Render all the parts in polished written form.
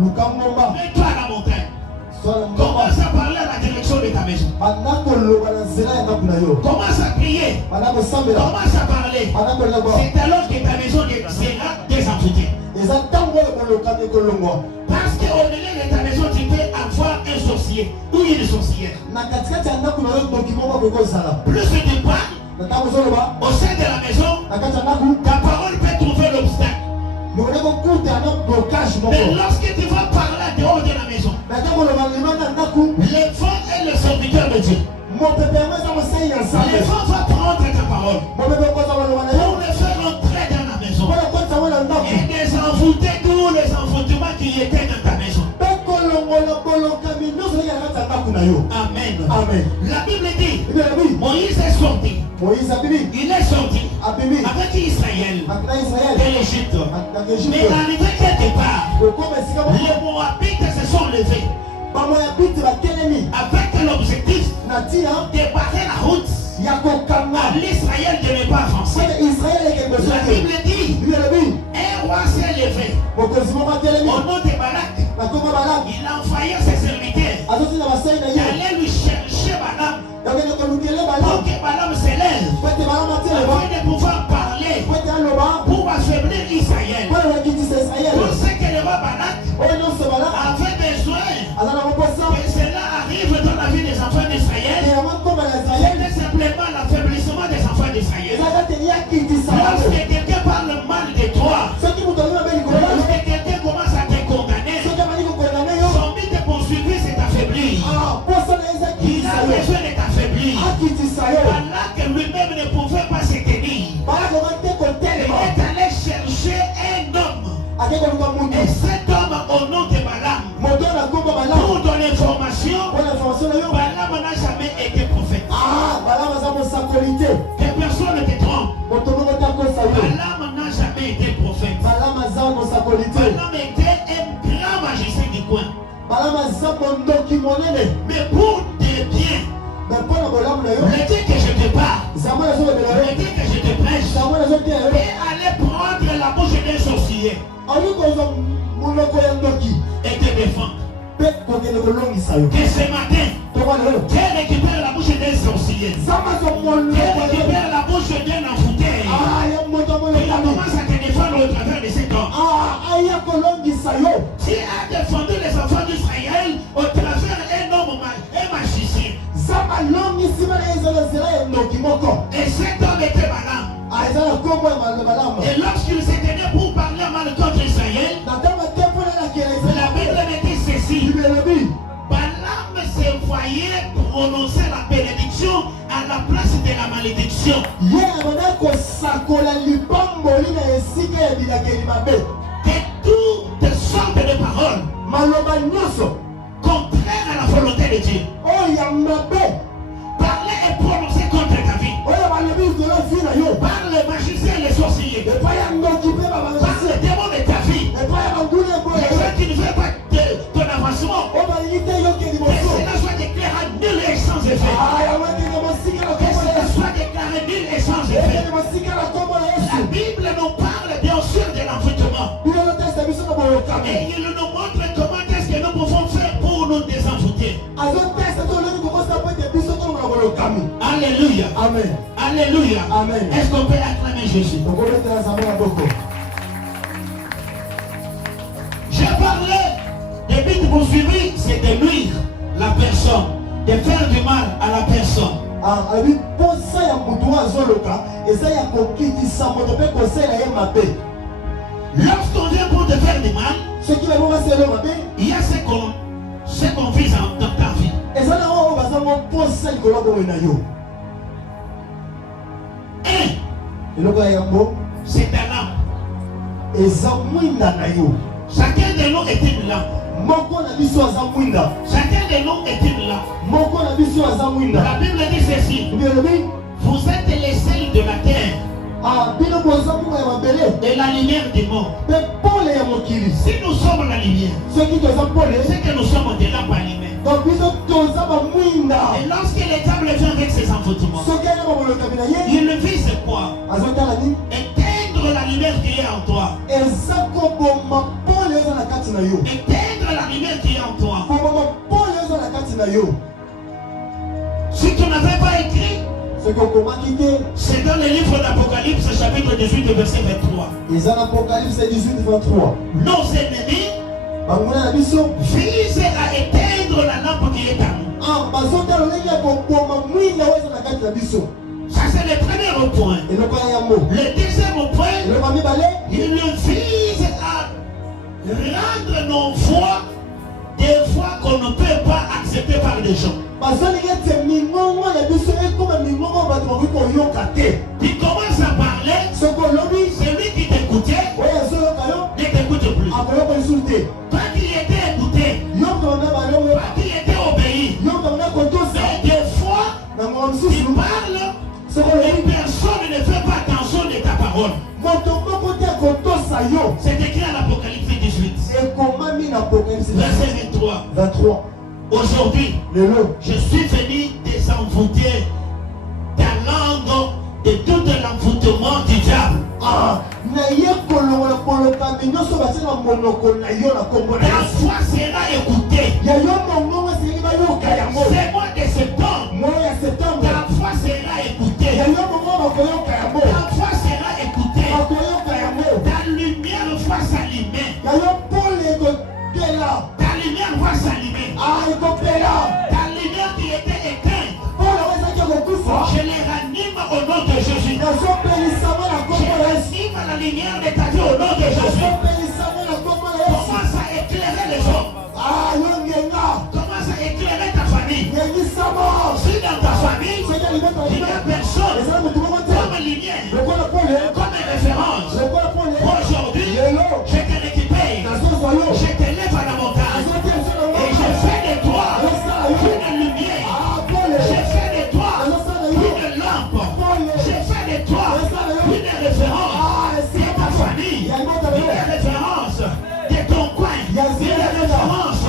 Mets-toi à la montagne. Commence à parler à la direction de ta maison. Commence à prier. Commence à parler. C'est alors que ta maison sera désenvoûtée. Parce qu'au-delà de ta maison, tu peux avoir un sorcier ou une sorcière. Plus tu parles au sein de la maison, ta parole peut trouver l'obstacle. Mais lorsque tu vas parler dehors de la maison, les vents et le serviteur de Dieu, les vents vont prendre ta parole pour le faire entrer dans la maison et désenvoûter tous les envoûtements qui étaient dans ta maison. Amen. Amen. La Bible dit, Moïse est sorti. Il est sorti avec Israël de l'Égypte. Mais arrivé quelque part, les Moabites se sont levés avec l'objectif de barrer la route à l'Israël de ne pas avancer. La Bible dit, un roi s'est levé au nom de Balak. Il a envoyé ses serviteurs d'aller lui chercher Balaam pour que Balaam s'élève afin de pouvoir parler pour affaiblir Israël. Pour ce que le roi Balak avait besoin que cela arrive dans la vie des enfants d'Israël, c'était simplement l'affaiblissement des enfants d'Israël. Lorsque quelqu'un parle mal de toi, lorsque quelqu'un commence à te condamner, son but de poursuivre c'est affaiblir. Il a besoin de t'affaiblir. Balak lui-même ne pouvait pas se tenir. Il est allé chercher un homme. Et cet homme, au nom de Balaam, pour donner information, Balaam n'a jamais été prophète. Que personne ne te trompe. Balaam n'a jamais été prophète. Balaam était un grand magicien du coin. Mais pour tes biens, le Dieu que je te parle, le Dieu que je te prêche, et aller prendre la bouche d'un sorcier et te défendre. Que ce matin, tu récupères la bouche d'un sorcier, tu récupères la bouche d'un envoûté, et il commence à te défendre au travers de cet homme. Tu as défendu les enfants d'Israël au travers d'un homme, un magicien. Et cet homme était Balaam. Et lorsqu'il s'est tenu pour parler mal contre Israël, la Bible me dit ceci. Balaam se voyait prononcer la bénédiction à la place de la malédiction. Que toutes sortes de paroles contraires à la volonté de Dieu parler et prononcer contre ta vie par les magiciens et les sorciers, par les démons de ta vie, les gens qui ne veulent pas ton avancement, que cela soit déclaré nul et sans effet. Que cela soit déclaré nul et sans effet. La Bible nous parle bien sûr de l'envoûtement. Et il nous montre comment est-ce que nous pouvons faire pour nous désenvoûter. Alléluia. Amen. Alléluia. Amen. Est-ce qu'on peut acclamer Jésus? J'ai parlé des buts poursuivis, c'est de nuire la personne, de faire du mal à la personne. Lorsqu'on vient pour te faire du mal, il y a ce qu'on vise dans ta vie. C'est ta lampe. Chacun de nous est une lampe. Chacun de nous est une lampe. La Bible dit ceci. Vous êtes les sels de la terre et la lumière du monde. Si nous sommes la lumière, c'est que nous sommes des lampes allumées. Et lorsque le diable vient avec ses envoûtements, il vise quoi? Éteindre la lumière qui est en toi. Éteindre Si tu n'avais pas écrit, c'est dans le livre d'Apocalypse, chapitre 18, verset 23. Nos ennemis visent à éteindre la lampe qui est à nous. Ça, c'est le premier point. Le deuxième point, il vise à rendre nos voix des voix qu'on ne peut pas accepter par les gens. Il commence à parler, celui qui t'écoutait ne t'écoute plus. Toi qui étais écouté, toi qui étais obéi, mais des fois, tu parles et personne ne fait pas attention de ta parole. C'est écrit à l'Apocalypse 18, verset 23. Aujourd'hui, je suis venu désenvoûter ta langue de tout l'envoûtement du diable. Ta foi sera écoutée. C'est moi de septembre. Ta foi sera écoutée. Ta foi sera écoutée. Ta lumière va s'allumer. Ta lumière va s'allumer. Ta lumière qui était éteinte, je les ranime au nom de Jésus. Je ranime la lumière de ta vie au nom de Jésus. Commence à éclairer les hommes. Commence à éclairer ta famille. Si dans ta famille, il n'y a personne comme lumière, comme référence, aujourd'hui, je te récupère. Je te lève à la montagne. Et je fais de toi une lumière. Je fais de toi une lampe. Je fais de toi une référence de ta famille, une référence de ton coin, une référence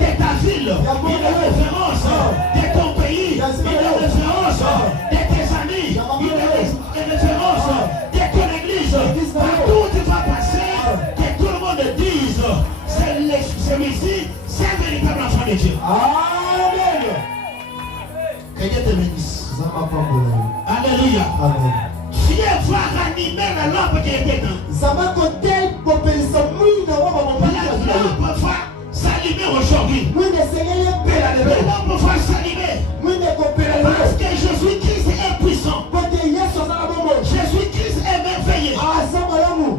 de ta ville, une référence de ton pays, une référence de tes amis, une référence de ton église. Partout où tu vas passer, que tout le monde dise, celui-ci, c'est un véritable enfant de Dieu. Amen. Que Dieu te bénisse. Alléluia. Amen. Dieu va ranimer la lampe qui est éteinte. La lampe va s'allumer aujourd'hui. La lampe va s'allumer. Parce que Jésus-Christ est puissant. Jésus-Christ est merveilleux.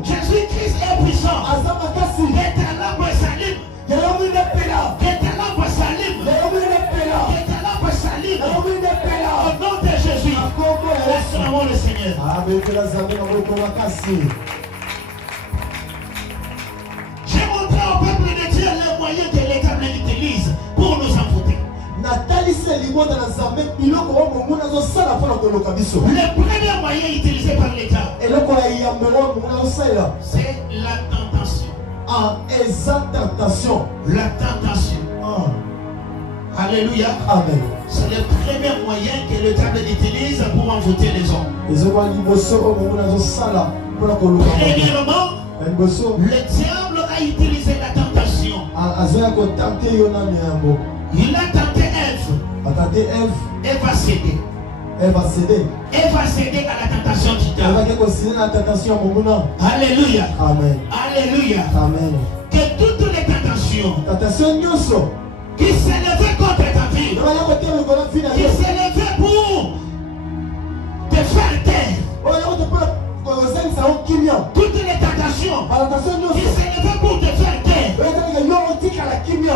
Jésus-Christ est puissant. Et ta lampe s'allume. Et ta lampe s'allume. Et ta lampe s'allume. Au nom de Jésus. Acclamons le Seigneur. J'ai montré au peuple de Dieu les moyens que l'Éternel utilise pour nous envoûter. Le premier moyen utilisé par l'État, c'est la tentation. La tentation. Alléluia. Amen. C'est le premier moyen que le diable utilise pour envoûter les hommes. Premièrement, le diable a utilisé la tentation. Il a tenté Ève. Elle va céder. Elle va céder à la tentation du diable. Alléluia. Amen. Alléluia. Amen. Que toutes les tentations qui s'élevaient contre ta vie, qui s'élevaient pour te faire taire, toutes les tentations qui s'élevaient pour te faire taire,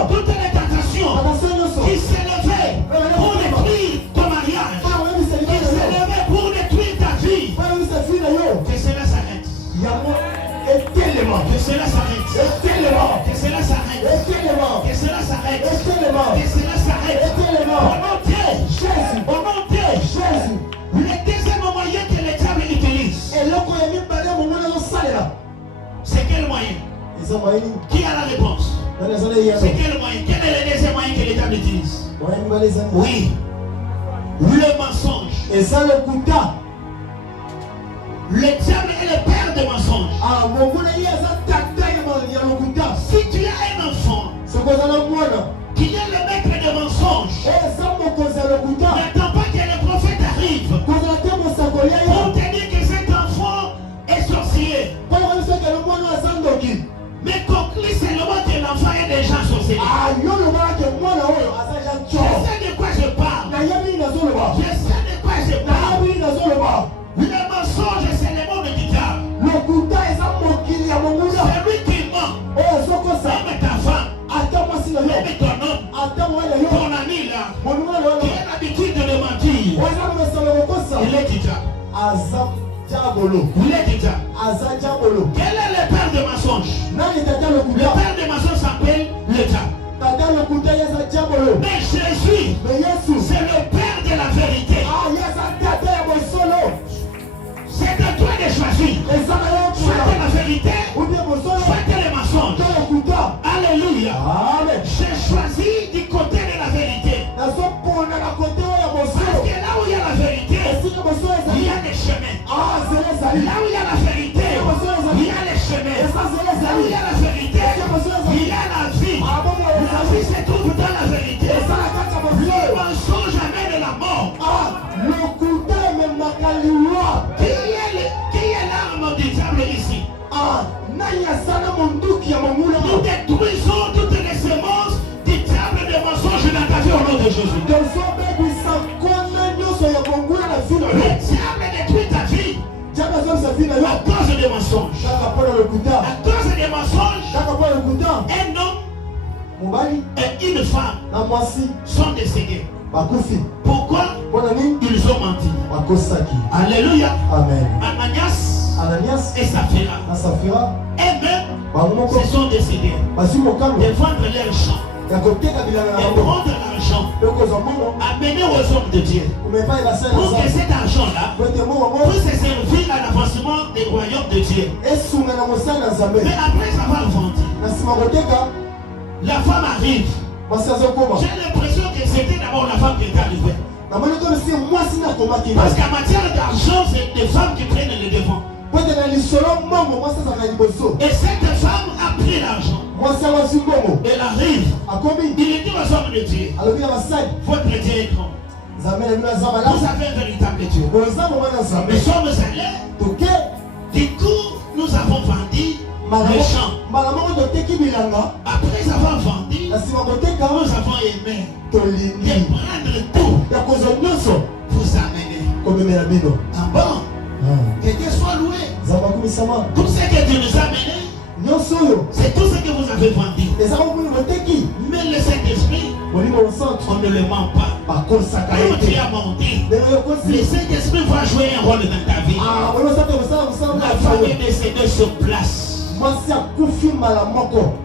toutes les tentations qui s'élevaient pour détruire ton mariage, qui s'élevaient pour détruire ta vie, que cela s'arrête. Que cela s'arrête. Que cela s'arrête. Que cela s'arrête. Que cela s'arrête. Au nom de Jésus. Au nom de Jésus. Le deuxième moyen que le diable utilise, c'est quel moyen? Qui a la réponse? C'est quel moyen? Quel est le deuxième moyen que le diable utilise? Oui. Le mensonge. Le diable est le père des mensonges. Si tu as un enfant qui est le maître des mensonges, Il est du diable. Quel est le père de mensonge? Le père de mensonge s'appelle le diable. Mais Jésus, c'est le père de la vérité. C'est à toi de choisir. Soit la vérité, soit les mensonges. Alléluia. J'ai choisi du côté de la vérité. Parce que là où il y a la vérité, il y a des chemins. Là où il y a la vérité, il y a les chemins. Là où il y a la vérité, il y a la vie. La vie se trouve dans la vérité. Le mensonge amène la mort. Qui est l'arme du diable ici? Nous détruisons toutes les semences du diable de mensonge dans ta vie au nom de Jésus. Le diable détruit ta vie à cause des mensonges. À cause des mensonges, un homme et une femme sont décédés. Pourquoi? Ils ont menti. Alléluia. Amen. Ananias et Saphira eux-mêmes se sont décédés de vendre leur champ et prendre l'argent, amener aux hommes de Dieu pour que cet argent-là puisse servir à l'avancement des royaumes de Dieu. Mais après avoir vendu, la femme arrive. J'ai l'impression que c'était d'abord la femme qui est arrivée. Parce qu'en matière d'argent, c'est des femmes qui prennent le devant. Et cette femme a pris l'argent. Elle arrive. Il dit aux hommes de Dieu, votre Dieu est grand. Vous avez un véritable Dieu. Nous sommes allés. Du coup, nous avons vendu les champs. Après avoir vendu, nous avons aimé de prendre tout, vous amener. En bon, que Dieu soit loué. Tout ce que Dieu nous a amené, c'est tout ce que vous avez vendu. Mais le Saint-Esprit, on ne le ment pas. Comme tu as menti, le Saint-Esprit va jouer un rôle dans ta vie. La femme est décédée sur place.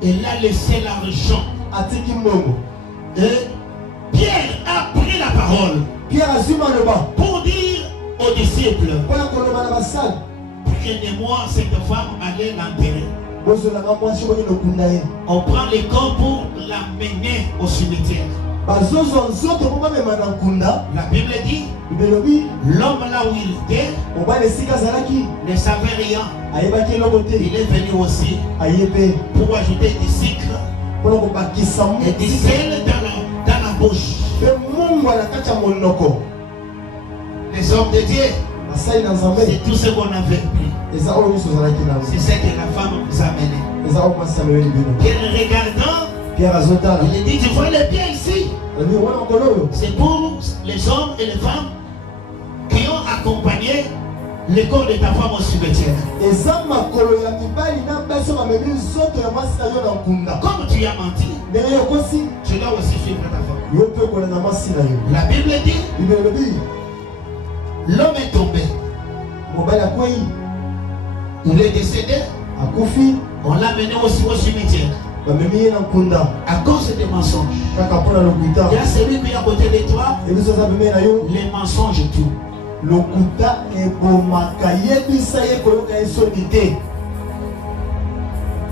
Elle a laissé l'argent. Et Pierre a pris la parole pour dire aux disciples, prenez-moi cette femme, allez l'enterrer. On prend les corps pour l'amener au cimetière. La Bible dit, l'homme là où il était ne savait rien. Il est venu aussi pour ajouter du sucre et du sel dans la bouche. Les hommes de Dieu, c'est tout ce qu'on avait pris. C'est ce que la femme nous a amené. Pierre regardant, il dit, tu vois les pieds ici. C'est pour les hommes et les femmes qui ont accompagné le corps de ta femme au cimetière. Comme tu as menti, tu dois aussi suivre ta femme. La Bible dit, l'homme est tombé. Il est décédé. On l'a mené aussi au cimetière. À cause des mensonges. Il y a celui qui est à côté de toi. Les mensonges tout.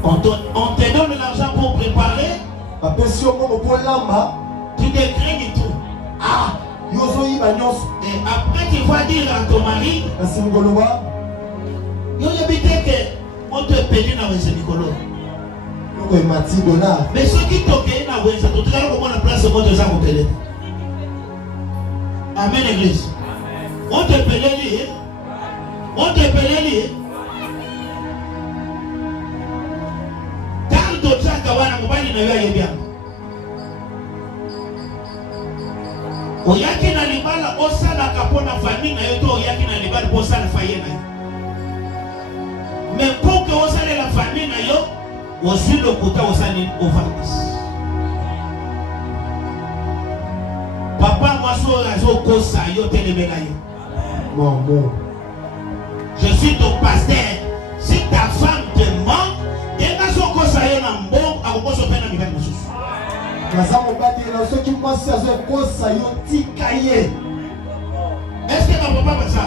On te donne l'argent pour préparer. Tu décris tout. Et après tu vas dire à ton mari, on te paye dans les Nicolas. Mais ceux qui t'ont payé dans les Nicolas, tu as comment la place au monde de Zambopélé. Amen, l'église. On te paye, on te paye. Tant d'autres gens qui ont bien. Oyaki na libala osala kapona famille na yoto oyaki na libala posala faye na yo. Mais pour que osale la famille na yo, aussi le côté osani overdis. Papa moi so razo kosa yo telemela yo. Bon. Je suis ton pasteur. Si ta femme te ment, est-ce que ma papa va ça?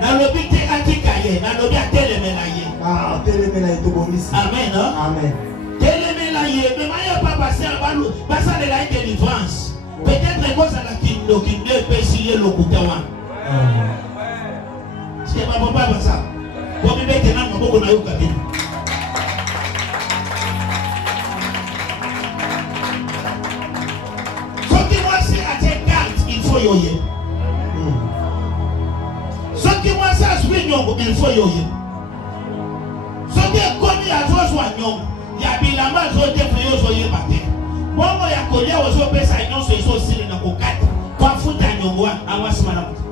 Nalobité antikaye, nalobi atelemelaye. Ah, atelemelaye to bonisi. Amen, hein? Amen. Telemelaye, mais maya papa sert balu, basa de la délivrance. Peut-être que ça la kindo pesiye le kutawa. C'est ma papa va ça. Pour me mettre dans ma boko na yo kabine. Faut que moi c'est à tes cartes, il faut yoyer. Ce qui moi ça suit nyongo il faut yoye. Ce qui est connu à toi soit nyongo. Ya bilamba zo te fuyo zo ye bate. Bongo ya kolia ozo pesa nyonso iso sili na kokata. Kwa futa nyongo awa simana mutu.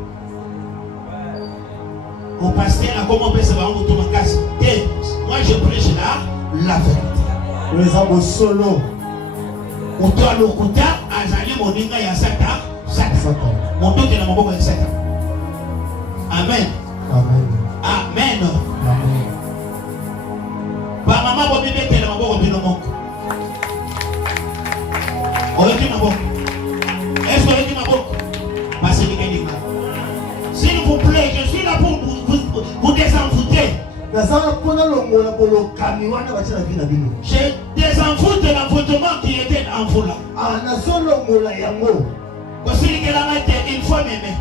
Mon pasteur a comment pesa ba mutu makasi. Moi je prêche la vérité. Les abo solo. Utoa lokuta azali moninga ya sata. Mondoke na maboko ya sata. Amen. Amen. Amen. Amen. Ba mama bo bébé tele maboko bino moko. Oyoki maboko. Est-ce que oyoki maboko? Parce que quelqu'un. S'il vous plaît, je suis là pour vous désenvoûter. Je désenvoûte l'envoûtement qui était en vous là. Il faut m'aimer.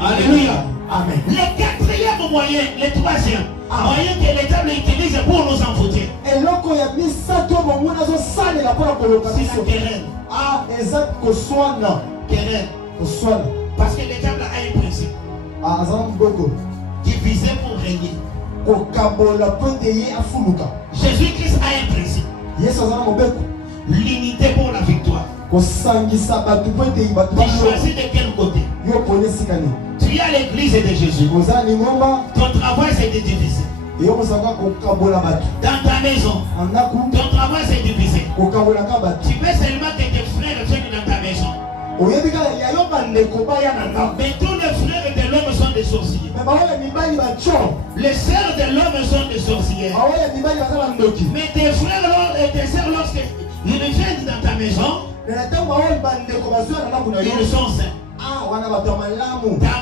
Alléluia. Amen. Le quatrième moyen, le troisième moyen que l'État utilise pour nous envoûter, c'est la querelle. Querelle. Parce que l'État a un principe. Diviser pour régner. Jésus-Christ a un principe. L'unité pour la victoire. Tu choisis de quel côté? Tu es à l'église de Jésus. Ton travail c'est de diviser. Dans ta maison, ton travail c'est de diviser. Tu veux seulement que tes frères viennent dans ta maison. Mais tous les frères de l'homme sont des sorciers. Les sœurs de l'homme sont des sorciers. Mais tes frères et tes sœurs, lorsqu'ils viennent dans ta maison, ils sont saints. Ta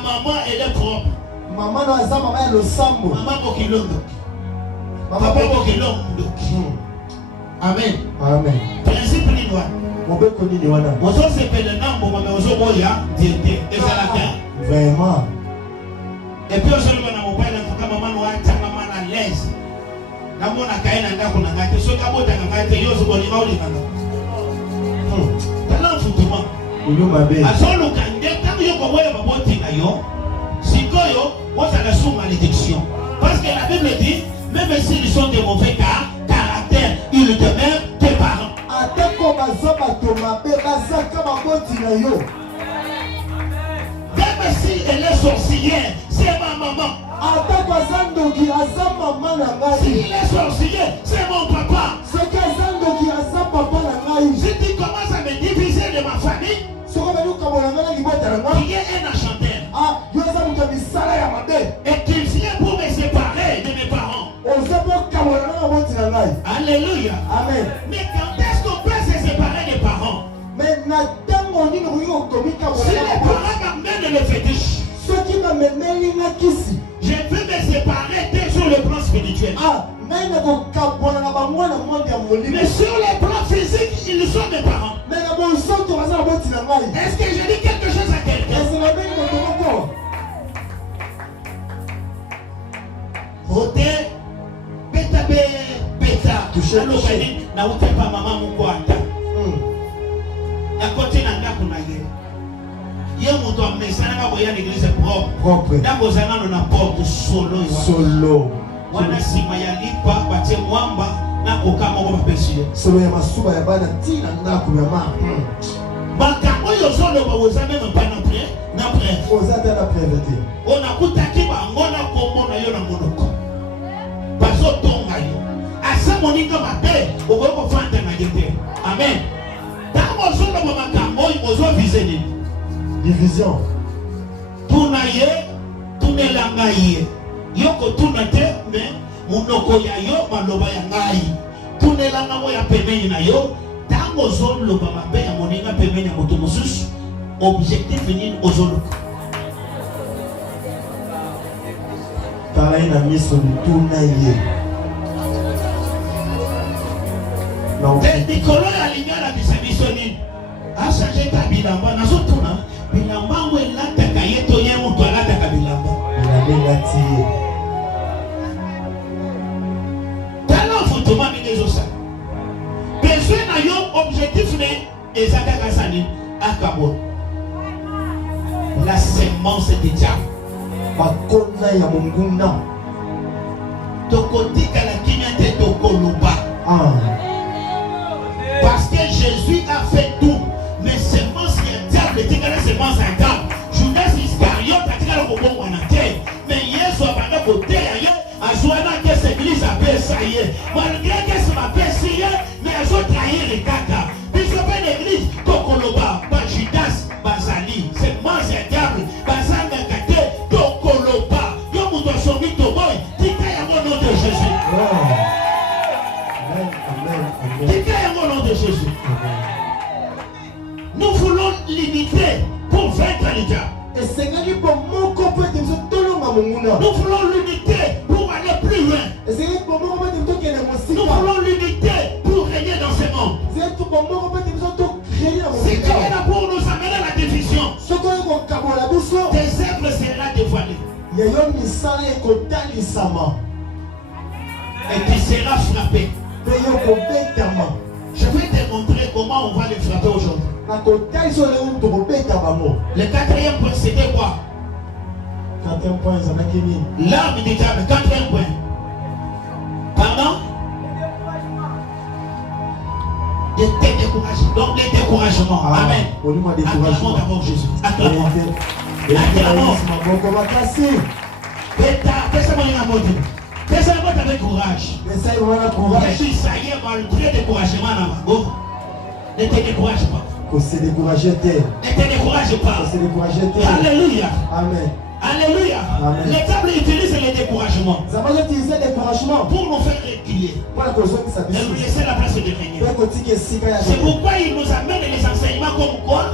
maman elle est propre. Maman bokilondo. Papa bokilondo. Amen. Amen. Principe ni noir. Ozo sepele nambo mame ozo boya diete ezalaka. Vraiment. Et puis ozo loba na mobile na kama mama wa tanga mana l'aise. Na mona kaina ndako na ngate so kabota ngate yozo boni mauli ngana. Tala mfutuma. Azolo kande tango yoko boya baboti na yo. Sikoyo oza la sous malédiction. Parce que la Bible dit même s'ils sont de mauvais caractère, ils demeurent tes parents. Même si elle est sorcière, c'est ma maman. Si il est sorcier, c'est mon papa. Si tu commences à me diviser de ma famille, qui est un enchanteur, et qu'il vient pour me séparer de mes parents. Alléluia. Amen. Mais quand est-ce qu'on peut se séparer des parents? Si les parents m'amènent le fétiche, je peux me séparer sur le plan spirituel. Mais sur le plan physique, ils sont mes parents. Est-ce que je dis quelque chose à quelqu'un? Côté beta touché na utepa mama mukwata ya côté na ndako na ye moto amesana ka boya l'église propre ndako zana na porte solo wana sima ya lipa batie mwamba na kokama ko bapesile solo ya masuba ya bana tina ndako ya mama baka oyo solo ba wozame mpana na prêtre ozata na prêtre ona kutaki bango na kombo na yo na monoko bazo tonga yo asa moninga mabe ogo ko fanta na yete amen tango solo ba makambo ozo visé ni Division. Tunaye, tunelanga yoko tunate, mais munoko ya yo maloba ya ngai. Tunelanga mo ya pemeni na yo, tango zone loba mabe ya moninga pemeni ya moto mosusu, objectif nini ozolo. Tala ina miso tunaye. Nikolo ya lingala bisabiso nini? Achanger ta bilamba nazo tuna bilamba ngo elataka yeto ye moto alataka bilamba. Bilamba Tala fotoma minezo sa. Besoin na yo objectif ne ezaka kasani akabo. La semence de diable. Bakona ya munguna. Tokotika la kimia te tokoluba. Parce que Jésus a fait tout. Mais semence est diable, c'est que la semence est diable. Judas Iscariote a dit que le bon on a terre. Mais hier soit pas de côté ailleurs. À Joana que cette église a fait ça hier. Malgré que ça m'a fait ça hier, mais elles ont trahi les caca. Puis je fais l'église, Tokoloba, Judas, Bazali, semence est diable, Bazanga Kate, Tokoloba. Yo mouton somi toboy, tika ya mon nom de Jésus. Tika ya mon nom de Jésus. Nous voulons l'unité pour vaincre le diable. Nous voulons l'unité pour aller plus loin. Nous voulons l'unité pour régner dans ce monde. Si tu es là pour nous amener à la division, tes œuvres seront dévoilées. Et tu seras frappé. Je vais te montrer comment on va les frapper aujourd'hui. Le quatrième point, c'était quoi? L'arme du diable, quatrième point. Pardon? Des découragements. Donc des découragements. Amen. Acclamons d'abord Jésus. Acclamons. Acclamons. Fais-moi avec courage. Jésus, ça y est, malgré découragement, ne te décourage pas. Ne te décourage pas. Alléluia. Amen. Alléluia. Le diable utilise les découragements pour nous faire reculer et nous laisser la place de régner. C'est pourquoi il nous amène les enseignements comme quoi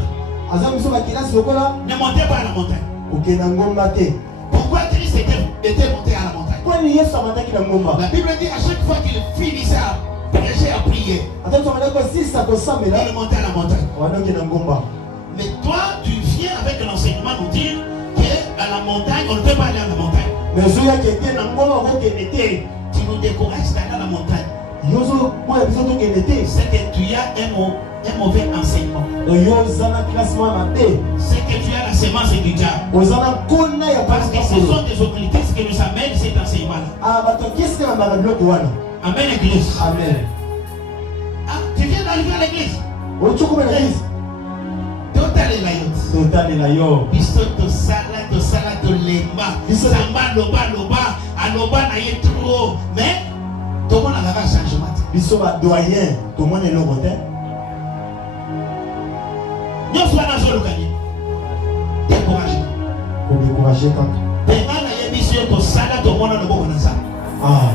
ne montez pas à la montagne. Pourquoi Christ était monté à la montagne? La Bible dit à chaque fois qu'il finissait à prêcher, à prier, il montait à la montagne. Mais toi, tu viens avec l'enseignement nous dire qu'à la montagne, on ne peut pas aller à la montagne. Tu nous décourages d'aller à la montagne. C'est que tu as un mauvais enseignement. C'est que tu as la semence du diable. Parce que ce sont des occultistes qui nous amènent cet enseignement-là. Amen, église. Amen. Ah, tu viens d'arriver à l'église. Total la yo. Biso to sala to lemba. Samba loba aloba na ye trop. Mais tout le monde a un changement. Biso ba doyen, tout le monde est lobo te. Nous sommes dans le gagné. Découragé. Pour décourager quand. Pendant la émission to sala to monde le bon ça. Ah.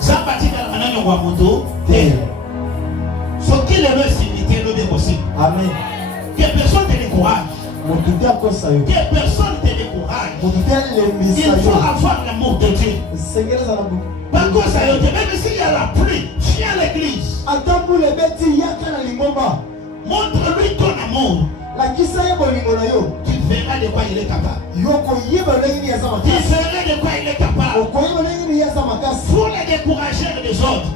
Ça partit dans la main de moto. Ce qui le veut s'imiter le possible. Amen. Que personne te décourage. Que personne te décourage. Il faut avoir l'amour de Dieu. Pas quoi ça y est, même s'il y a la pluie, viens à l'église. Montre-lui ton amour. Tu verras de quoi il est capable. Tu verras de quoi il est capable. Pour les décourager les autres.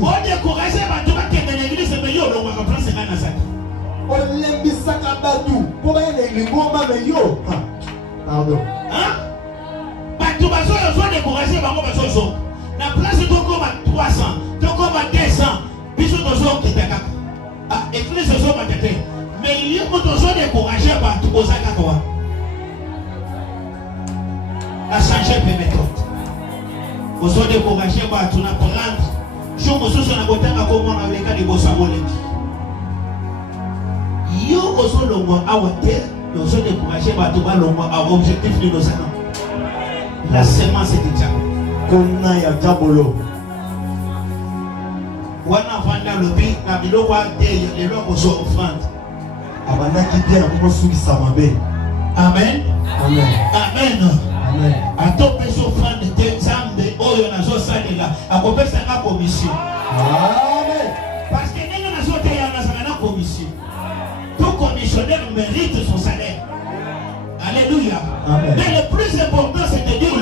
Pour décourager l'église, mais il y a le place de Nazareth. Pardon. Hein? Tu vas décourager la place de 300, 200, bisous de zone qui t'attaque. Ah, église de zone t'attaque. Mais il y a besoin de décourager par tout aux accords. À changer de méthode. Vous avez découragé par tout la prendre. Je me suis dit que je suis un peu de yo oso longwa awate oso décourager bato ba longwa a objectif de nos ans. La semence est déjà. Kona ya jabolo. Wana vanda lobi na biloko ate le loko so offrande. Abana ki bien na ko suki samabe. Amen. Amen. Amen. Amen. Atope so offrande te zambe oyo na zo salela akopesa ka commission. Amen. Parce que nena na zo te ya na sana commission. Tout commissionnaire mérite son salaire. Alléluia. Amen. Mais le plus important c'est de dire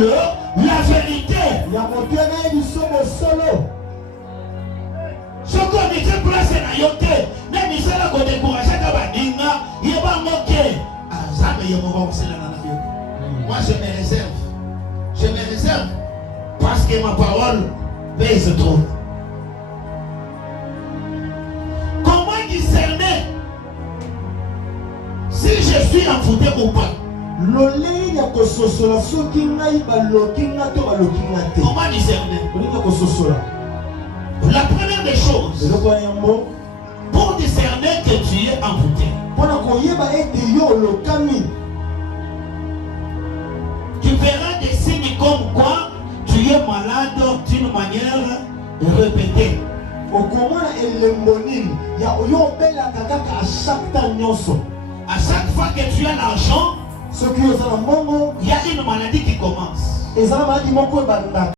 la vérité. Ya motene du somo solo. Ce qu'on était placé dans yote, même si ça a découragé à Baninga, il va moquer. Ah, ça me y moi je me réserve. Je me réserve parce que ma parole pèse trop. Comment discerner si je suis envoûté ou pas? Lolei ya kososola soki ngai baloki nga to baloki nga te. Comment discerner? Lolei kososola. La première des choses, pour discerner que tu es envoûté, tu verras des signes comme quoi tu es malade d'une manière répétée. À chaque fois que tu as l'argent, il y a une maladie qui commence.